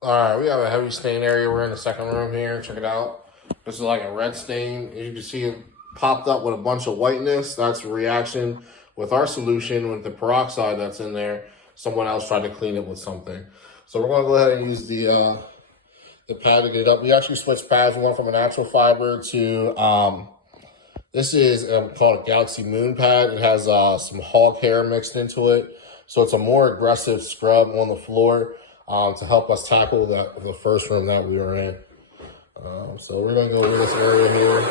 All right, we have a heavy stain area. We're in the second room here. Check it out. This is like a red stain. As you can see, it popped up with a bunch of whiteness. That's a reaction with our solution with the peroxide that's in there. Someone else tried to clean it with something. So we're going to go ahead and use the pad to get it up. We actually switched pads. We went from a natural fiber to this is called a Galaxy Moon pad. It has some hog hair mixed into it. So it's a more aggressive scrub on the floor to help us tackle the first room that we were in. So we're going to go over this area here.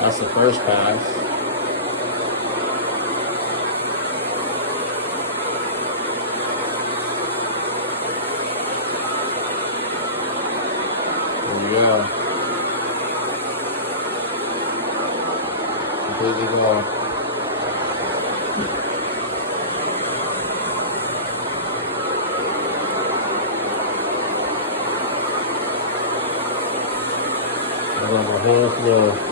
That's the first pass. Yeah, completely gone. I got my whole floor.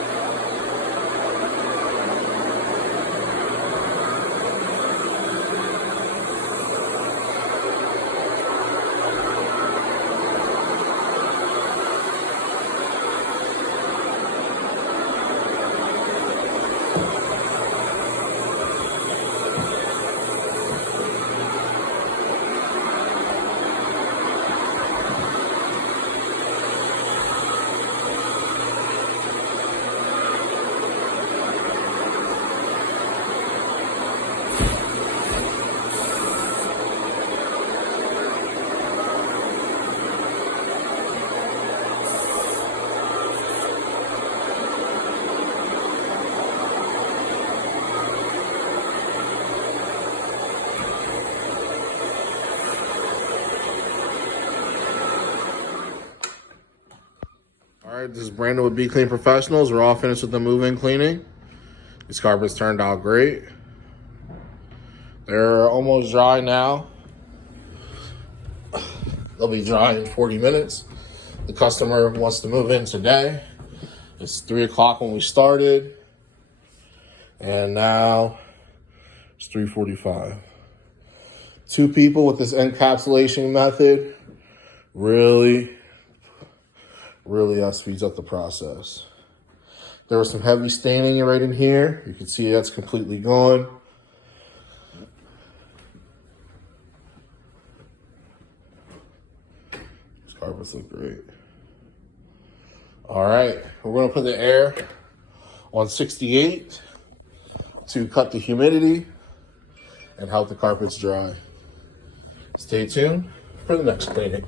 All right, this is Brandon with Be Clean Professionals. We're all finished with the move-in cleaning. These carpets turned out great. They're almost dry now. They'll be dry in 40 minutes. The customer wants to move in today. It's 3 o'clock when we started. And now it's 3:45. 2 people with this encapsulation method really speeds up the process. There was some heavy staining right in here. You can see that's completely gone. These carpets look great. All right, we're gonna put the air on 68 to cut the humidity and help the carpets dry. Stay tuned for the next cleaning.